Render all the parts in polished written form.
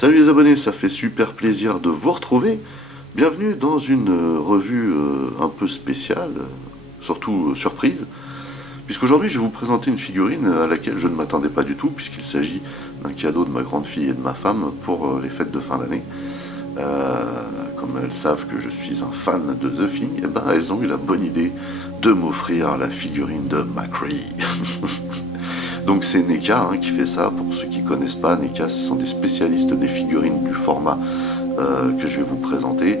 Salut les abonnés, ça fait super plaisir de vous retrouver. Bienvenue dans une revue un peu spéciale, surtout surprise, puisqu'aujourd'hui je vais vous présenter une figurine à laquelle je ne m'attendais pas du tout, puisqu'il s'agit d'un cadeau de ma grande fille et de ma femme pour les fêtes de fin d'année. Comme elles savent que je suis un fan de The Thing, et ben elles ont eu la bonne idée de m'offrir la figurine de McCready. Donc c'est NECA qui fait ça. Pour ceux qui ne connaissent pas, NECA, ce sont des spécialistes des figurines du format que je vais vous présenter.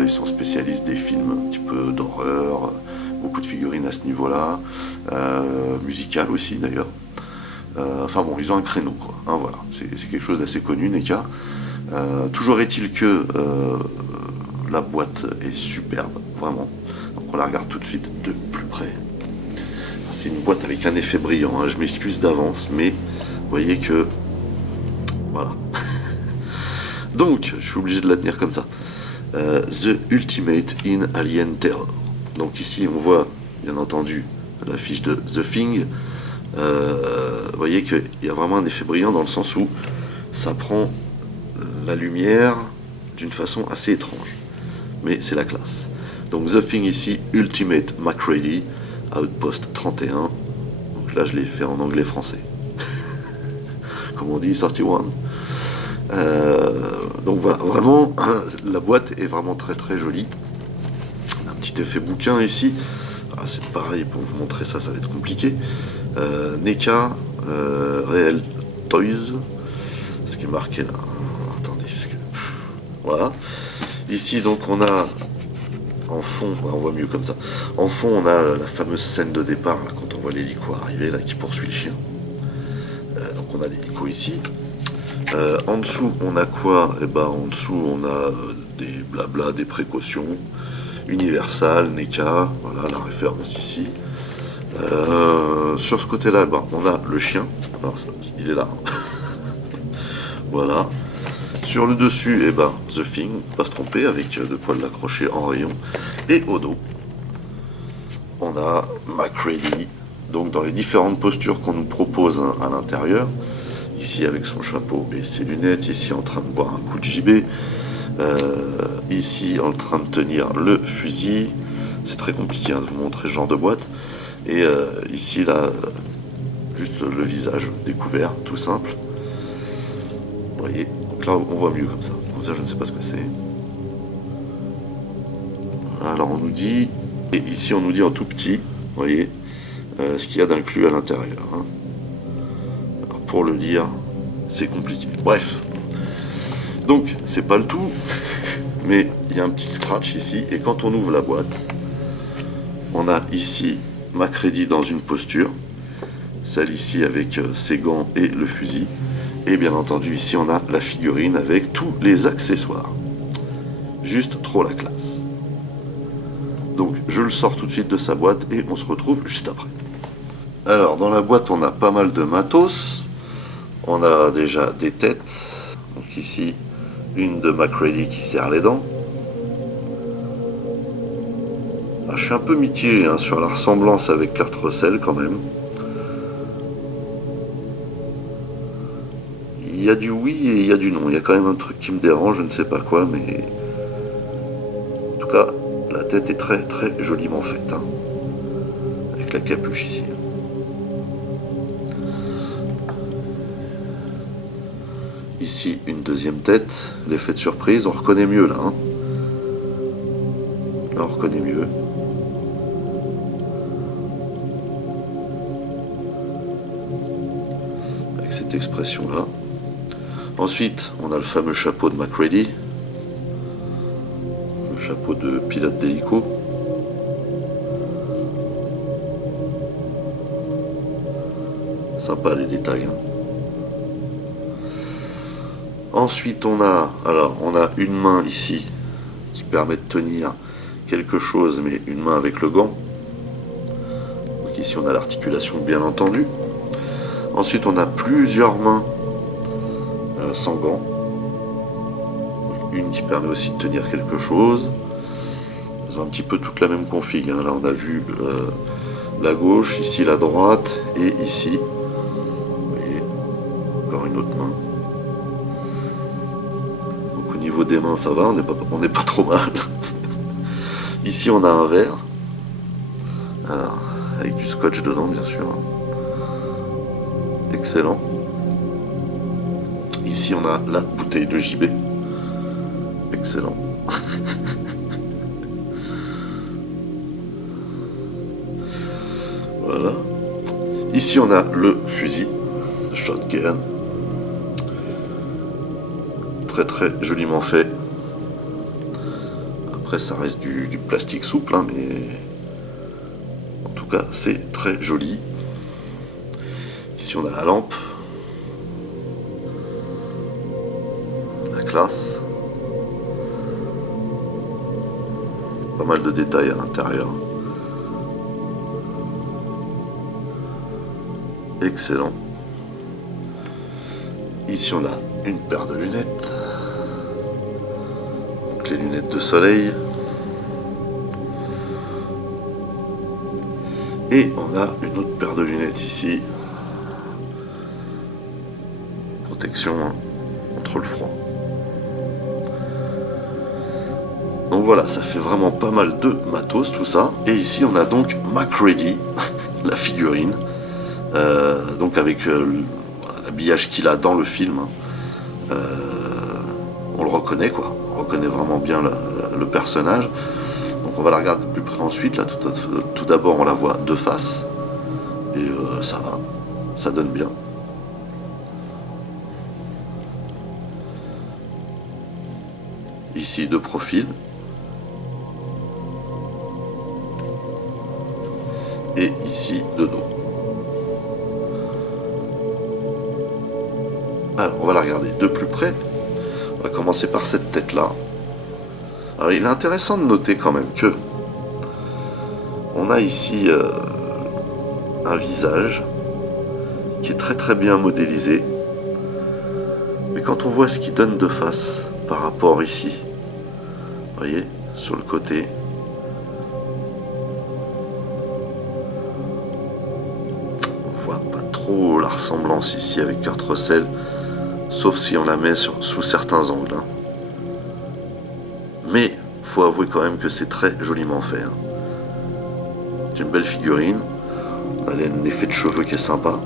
Ils sont spécialistes des films un petit peu d'horreur, beaucoup de figurines à ce niveau-là, musical aussi d'ailleurs. Enfin bon, ils ont un créneau quoi. Voilà, c'est quelque chose d'assez connu, NECA. Toujours est-il que la boîte est superbe, vraiment. Donc on la regarde tout de suite de plus près. C'est une boîte avec un effet brillant, je m'excuse d'avance, mais vous voyez que... Voilà. Donc, je suis obligé de la tenir comme ça. The Ultimate in Alien Terror. Donc ici, on voit, bien entendu, l'affiche de The Thing. Vous voyez qu'il y a vraiment un effet brillant dans le sens où ça prend la lumière d'une façon assez étrange. Mais c'est la classe. Donc The Thing ici, Ultimate McCready. Outpost 31, donc là je l'ai fait en anglais-français, comme on dit, 31. Donc voilà, vraiment, la boîte est vraiment très très jolie. Un petit effet bouquin ici, c'est pareil, pour vous montrer ça, ça va être compliqué. NECA, Real Toys, ce qui est marqué là, attendez, voilà. Ici donc on a... En fond, on voit mieux comme ça. En fond, on a la fameuse scène de départ, là, quand on voit l'hélico arriver, là, qui poursuit le chien. Donc on a l'hélico ici. En dessous, on a quoi? En dessous, on a des blabla, des précautions. Universal, NECA, voilà la référence ici. Sur ce côté-là, on a le chien. Alors, il est là. Voilà. Sur le dessus, The Thing, pas se tromper, avec de quoi l'accrocher en rayon. Et au dos, on a McCready, donc dans les différentes postures qu'on nous propose à l'intérieur. Ici avec son chapeau et ses lunettes, ici en train de boire un coup de gibet, ici en train de tenir le fusil. C'est très compliqué de vous montrer ce genre de boîte. Et ici, là, juste le visage découvert, tout simple. Vous voyez, donc là on voit mieux comme ça. Comme ça, je ne sais pas ce que c'est. Alors on nous dit, et ici on nous dit en tout petit, vous voyez, ce qu'il y a d'inclus à l'intérieur. Alors pour le lire, c'est compliqué. Bref. Donc, c'est pas le tout, mais il y a un petit scratch ici, et quand on ouvre la boîte, on a ici McCready dans une posture, celle ici avec ses gants et le fusil. Et bien entendu, ici, on a la figurine avec tous les accessoires. Juste trop la classe. Donc, je le sors tout de suite de sa boîte et on se retrouve juste après. Alors, dans la boîte, on a pas mal de matos. On a déjà des têtes. Donc ici, une de McCready qui serre les dents. Je suis un peu mitigé sur la ressemblance avec Kurt Russell quand même. Il y a du oui et il y a du non. Il y a quand même un truc qui me dérange, je ne sais pas quoi, mais... En tout cas, la tête est très très joliment faite. Avec la capuche ici. Ici, une deuxième tête. L'effet de surprise, on reconnaît mieux là. Là, on reconnaît mieux. Avec cette expression-là. Ensuite, on a le fameux chapeau de McCready, le chapeau de pilote d'hélico. Sympa les détails. Ensuite, on a une main ici qui permet de tenir quelque chose, mais une main avec le gant. Donc ici, on a l'articulation, bien entendu. Ensuite, on a plusieurs mains sans gants. Une qui permet aussi de tenir quelque chose. Elles ont un petit peu toute la même config. Là, on a vu la gauche, ici la droite, et ici, vous voyez, encore une autre main. niveau des mains, ça va, on n'est pas trop mal. Ici, on a un verre. Alors, avec du scotch dedans, bien sûr. Excellent. Ici, on a la bouteille de JB. Excellent. Voilà. Ici, on a le fusil, le shotgun. Très très joliment fait. Après, ça reste du plastique souple, hein, mais en tout cas, c'est très joli. Ici, on a la lampe. La classe. Pas mal de détails à l'intérieur. Excellent. Ici, on a une paire de lunettes. Donc, les lunettes de soleil. Et on a une autre paire de lunettes ici. Protection, hein, contre le froid. Donc voilà, ça fait vraiment pas mal de matos tout ça. Et ici on a donc MacReady, la figurine. Donc avec l'habillage qu'il a dans le film. On le reconnaît quoi. On reconnaît vraiment bien le personnage. Donc on va la regarder de plus près ensuite. Là, tout d'abord on la voit de face. Et ça va. Ça donne bien. Ici de profil. Et ici de dos. Alors on va la regarder de plus près. On va commencer par cette tête là. Alors il est intéressant de noter quand même que on a ici un visage qui est très très bien modélisé. Mais quand on voit ce qu'il donne de face par rapport ici, vous voyez, sur le côté, on voit pas trop la ressemblance ici avec Kurt Russell, sauf si on la met sous certains angles. Hein. Mais faut avouer quand même que c'est très joliment fait. Hein. C'est une belle figurine. On a un effet de cheveux qui est sympa.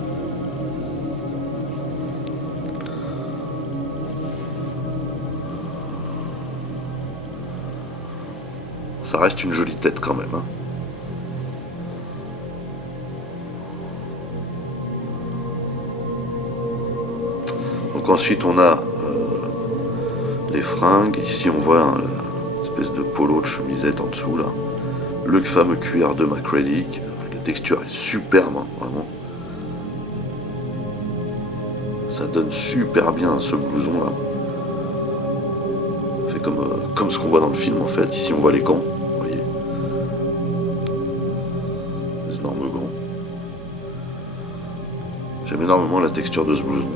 Ça reste une jolie tête quand même. Hein. Donc ensuite on a les fringues. Ici on voit une espèce de polo de chemisette en dessous là. Le fameux cuir de MacReady. La texture est superbe, hein, vraiment. Ça donne super bien ce blouson là. C'est comme ce qu'on voit dans le film en fait. Ici on voit les gants. Vous voyez. Les énormes gants. J'aime énormément la texture de ce blouson.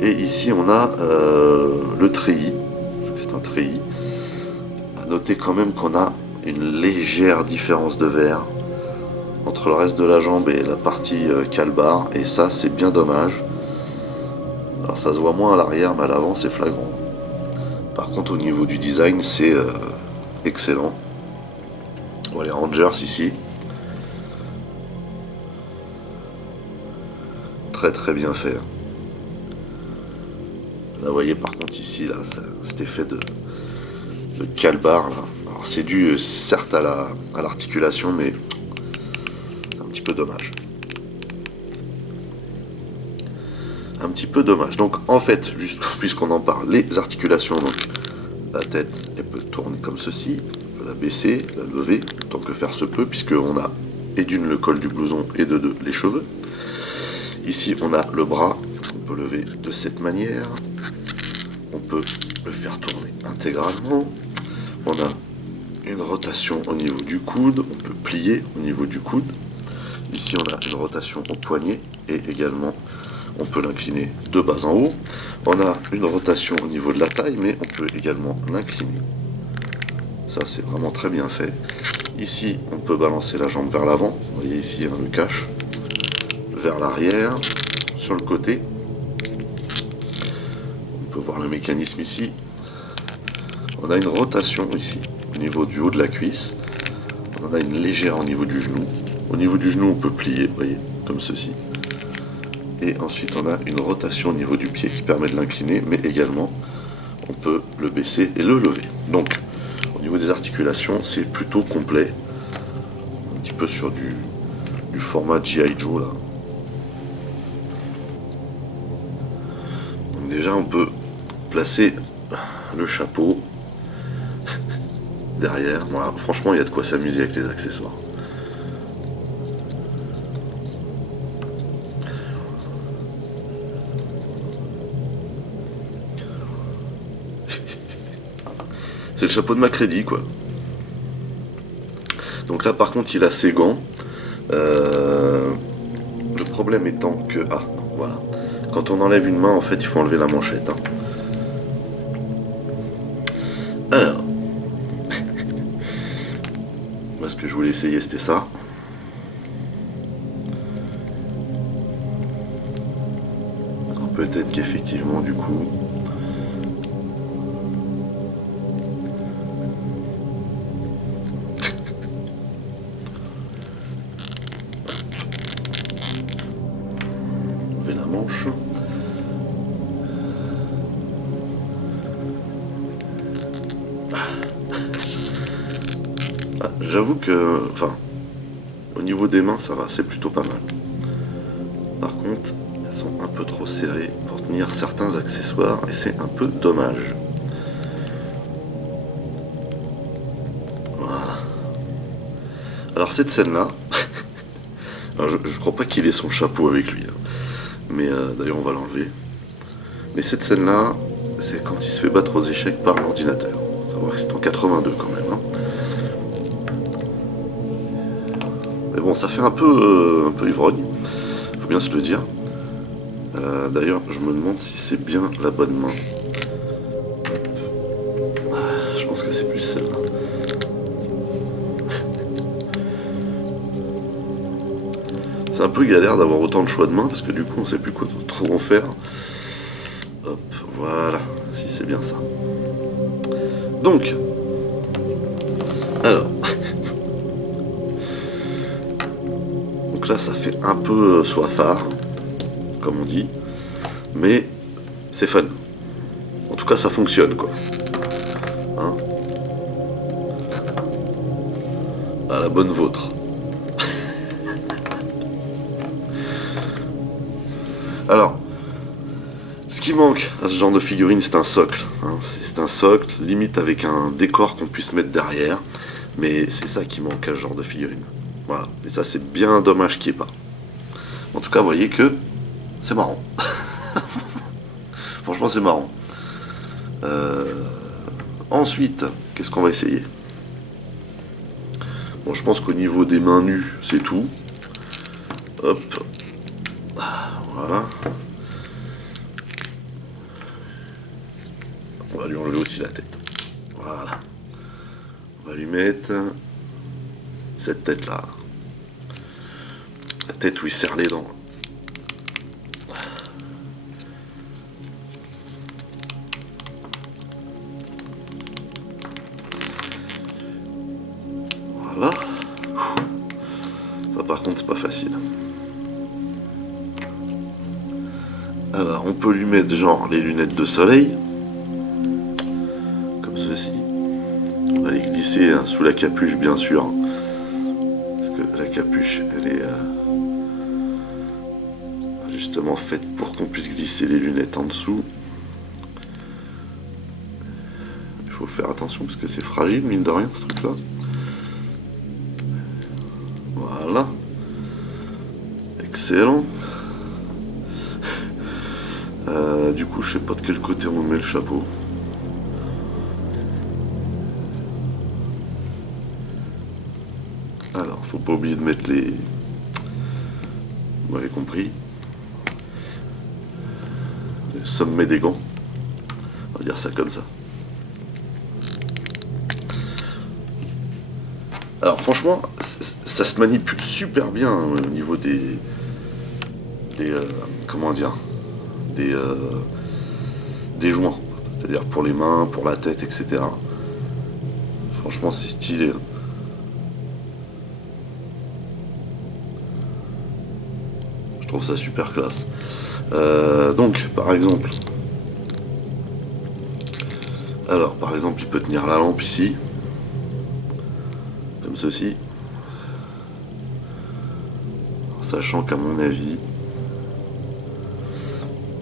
Et ici on a le treillis, c'est un treillis. À noter quand même qu'on a une légère différence de verre entre le reste de la jambe et la partie calbar, et ça c'est bien dommage. Alors ça se voit moins à l'arrière, mais à l'avant c'est flagrant. Par contre au niveau du design c'est excellent. On voit les Rangers ici. Très très bien fait. Là, vous voyez par contre ici, là, cet effet de calbar. Là. Alors c'est dû certes à l'articulation, mais c'est un petit peu dommage. Un petit peu dommage. Donc en fait, juste puisqu'on en parle, les articulations, donc la tête, elle peut tourner comme ceci, on peut la baisser, la lever, tant que faire se peut, puisqu'on a et d'une le col du blouson et de deux les cheveux. Ici on a le bras, on peut lever de cette manière. On peut le faire tourner intégralement. On a une rotation au niveau du coude. On peut plier au niveau du coude. Ici, on a une rotation au poignet. Et également, on peut l'incliner de bas en haut. On a une rotation au niveau de la taille, mais on peut également l'incliner. Ça, c'est vraiment très bien fait. Ici, on peut balancer la jambe vers l'avant. Vous voyez ici, il y a le cache. Vers l'arrière. sur le côté. On peut voir le mécanisme ici. On a une rotation ici, au niveau du haut de la cuisse. On a une légère au niveau du genou. Au niveau du genou, on peut plier, vous voyez, comme ceci. Et ensuite, on a une rotation au niveau du pied qui permet de l'incliner, mais également, on peut le baisser et le lever. Donc, au niveau des articulations, c'est plutôt complet. Un petit peu sur du format G.I. Joe, là. Donc déjà, on peut placer le chapeau derrière. Voilà, franchement, il y a de quoi s'amuser avec les accessoires. C'est le chapeau de Macready, quoi. Donc là, par contre, il a ses gants. Le problème étant que... Ah, non, voilà. Quand on enlève une main, en fait, il faut enlever la manchette. Hein. Alors... Moi, ce que je voulais essayer, c'était ça. Alors, peut-être qu'effectivement, du coup... la manche. Ah, j'avoue que, enfin, au niveau des mains, ça va, c'est plutôt pas mal. Par contre, elles sont un peu trop serrées pour tenir certains accessoires et c'est un peu dommage. Voilà. Alors cette scène-là, je crois pas qu'il ait son chapeau avec lui. Hein. Mais d'ailleurs on va l'enlever. Mais cette scène-là, c'est quand il se fait battre aux échecs par l'ordinateur. Faut savoir que c'est en 82 quand même. Hein. Mais bon, ça fait un peu ivrogne, faut bien se le dire. D'ailleurs, je me demande si c'est bien la bonne main. Je pense que c'est plus celle-là. C'est un peu galère d'avoir autant de choix de main parce que du coup on sait plus quoi trop en faire. Hop, voilà, si c'est bien ça. Donc, alors, donc là ça fait un peu soifard, comme on dit, mais c'est fun. En tout cas ça fonctionne quoi. Hein, à la bonne vôtre. Alors, ce qui manque à ce genre de figurine, c'est un socle. Hein. C'est un socle, limite avec un décor qu'on puisse mettre derrière. Mais c'est ça qui manque à ce genre de figurine. Voilà. Et ça, c'est bien dommage qu'il n'y ait pas. En tout cas, vous voyez que c'est marrant. Franchement, c'est marrant. Ensuite, qu'est-ce qu'on va essayer? Bon, je pense qu'au niveau des mains nues, c'est tout. Hop. Voilà. On va lui enlever aussi la tête. Voilà. On va lui mettre cette tête-là. La tête où il serre les dents. Voilà. Ça par contre c'est pas facile. Alors on peut lui mettre genre les lunettes de soleil. Comme ceci. On va les glisser hein, sous la capuche bien sûr. Parce que la capuche elle est justement faite pour qu'on puisse glisser les lunettes en dessous. Il faut faire attention parce que c'est fragile mine de rien ce truc là. Voilà. Excellent. Du coup, je sais pas de quel côté on met le chapeau. Alors, faut pas oublier de mettre les... Vous m'avez compris. Le sommet des gants. On va dire ça comme ça. Alors franchement, ça se manipule super bien hein, au niveau des comment dire, des, des joints, c'est-à-dire pour les mains, pour la tête, etc. Franchement, c'est stylé. Je trouve ça super classe. Donc, par exemple, il peut tenir la lampe ici, comme ceci, sachant qu'à mon avis,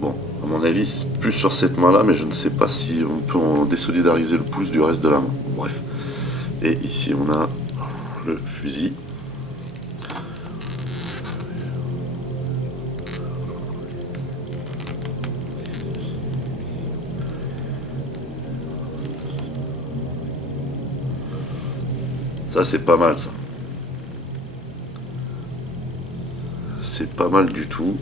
bon, à mon avis, c'est plus sur cette main-là, mais je ne sais pas si on peut en désolidariser le pouce du reste de la main. Bref. Et ici, on a le fusil. Ça, c'est pas mal, ça. C'est pas mal du tout.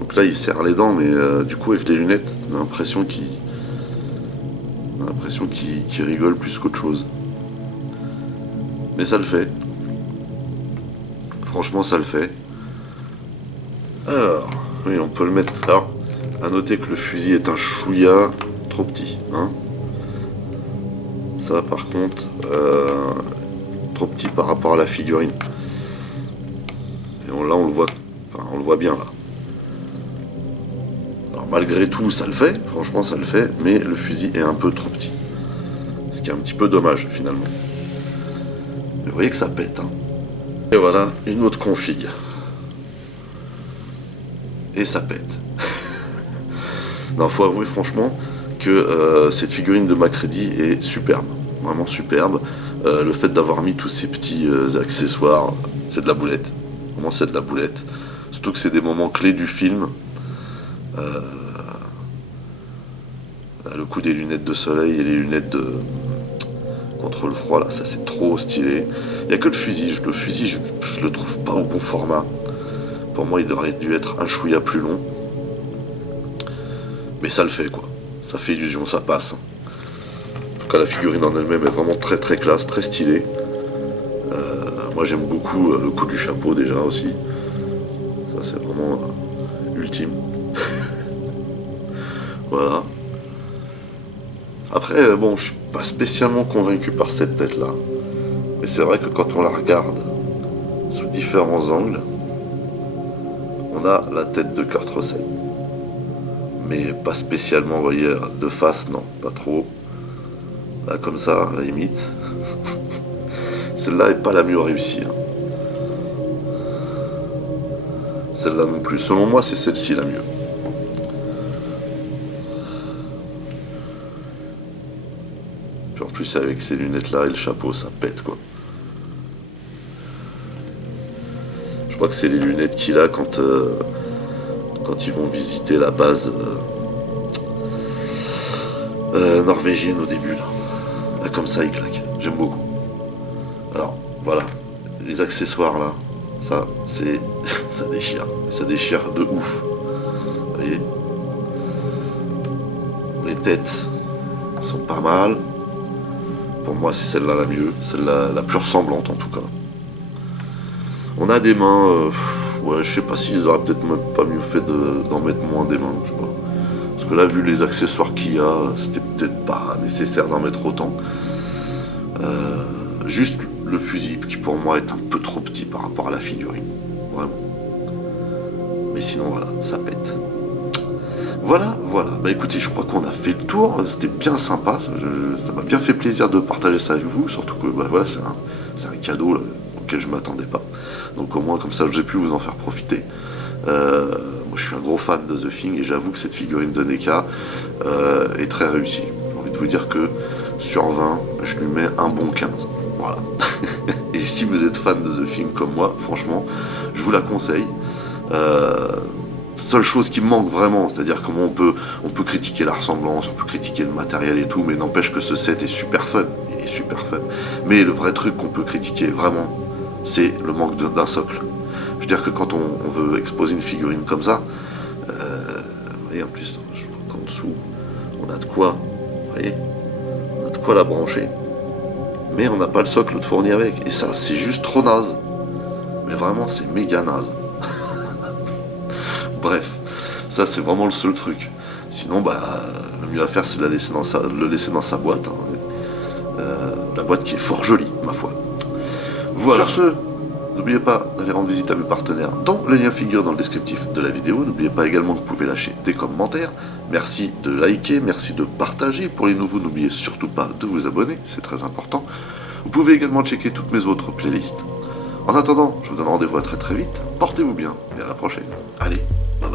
Donc là, il serre les dents, mais du coup, avec les lunettes, on a l'impression qu'il rigole plus qu'autre chose. Mais ça le fait. Franchement, ça le fait. Alors, oui, on peut le mettre. Alors, à noter que le fusil est un chouïa trop petit, hein. Ça, par contre, trop petit par rapport à la figurine. Et là, on le voit, enfin, on le voit bien là. Alors, malgré tout, ça le fait. Franchement, ça le fait, mais le fusil est un peu trop petit. Ce qui est un petit peu dommage finalement. Mais vous voyez que ça pète, hein. Et voilà, une autre config. Et ça pète. Non, faut avouer franchement que cette figurine de Macready est superbe. Vraiment superbe. Le fait d'avoir mis tous ces petits accessoires, c'est de la boulette. Vraiment, c'est de la boulette. Surtout que c'est des moments clés du film. Le coup des lunettes de soleil et les lunettes de contre le froid, là, ça c'est trop stylé. Il n'y a que le fusil. Le fusil, je le trouve pas au bon format. Pour moi, il aurait dû être un chouïa plus long. Mais ça le fait, quoi. Ça fait illusion, ça passe. En tout cas, la figurine en elle-même est vraiment très très classe, très stylée. Moi, j'aime beaucoup le coup du chapeau déjà aussi. Ça, c'est vraiment ultime. Voilà. Après, bon, je suis pas spécialement convaincu par cette tête-là. Mais c'est vrai que quand on la regarde sous différents angles, on a la tête de Kurt Russell. Mais pas spécialement, vous voyez, de face, non, pas trop. Là, comme ça, à la limite. Celle-là est pas la mieux réussie. Hein. Celle-là non plus. Selon moi, c'est celle-ci la mieux. Puis en plus, avec ces lunettes-là et le chapeau, ça pète, quoi. Je crois que c'est les lunettes qu'il a quand ils vont visiter la base norvégienne au début. Là, comme ça, il claque. J'aime beaucoup. Alors, voilà. Les accessoires, là, ça, c'est... ça déchire. Ça déchire de ouf. Vous voyez ? Les têtes sont pas mal. Pour moi, c'est celle-là la mieux. Celle-là la plus ressemblante, en tout cas. On a des mains... ouais, je sais pas s'ils auraient peut-être pas mieux fait d'en mettre moins des mains, je sais pas. Parce que là, vu les accessoires qu'il y a, c'était peut-être pas nécessaire d'en mettre autant. Juste le fusil, qui pour moi est un peu trop petit par rapport à la figurine. Vraiment. Mais sinon, voilà, ça pète. Voilà. Bah écoutez, je crois qu'on a fait le tour. C'était bien sympa. Ça m'a bien fait plaisir de partager ça avec vous. Surtout que bah, voilà, c'est un cadeau là, auquel je m'attendais pas. Donc au moins comme ça j'ai pu vous en faire profiter. Moi je suis un gros fan de The Thing et j'avoue que cette figurine de NECA est très réussie. J'ai envie de vous dire que sur 20, je lui mets un bon 15. Voilà. Et si vous êtes fan de The Thing comme moi, franchement, je vous la conseille. Seule chose qui me manque vraiment, c'est-à-dire comment on peut critiquer la ressemblance, on peut critiquer le matériel et tout, mais n'empêche que ce set est super fun. Il est super fun. Mais le vrai truc qu'on peut critiquer vraiment, c'est le manque d'un socle. Je veux dire que quand on veut exposer une figurine comme ça, et en plus, je vois qu'en dessous, on a de quoi, vous voyez, on a de quoi la brancher, mais on n'a pas le socle de fourni avec. Et ça, c'est juste trop naze. mais vraiment c'est méga naze. Bref, ça c'est vraiment le seul truc. Sinon, bah, le mieux à faire c'est de le laisser dans sa boîte. Hein. La boîte qui est fort jolie, ma foi. Voilà. Sur ce, n'oubliez pas d'aller rendre visite à mes partenaires dont les liens figurent dans le descriptif de la vidéo. N'oubliez pas également que vous pouvez lâcher des commentaires. Merci de liker, merci de partager. Pour les nouveaux, n'oubliez surtout pas de vous abonner, c'est très important. Vous pouvez également checker toutes mes autres playlists. En attendant, je vous donne rendez-vous à très très vite. Portez-vous bien et à la prochaine. Allez, bye.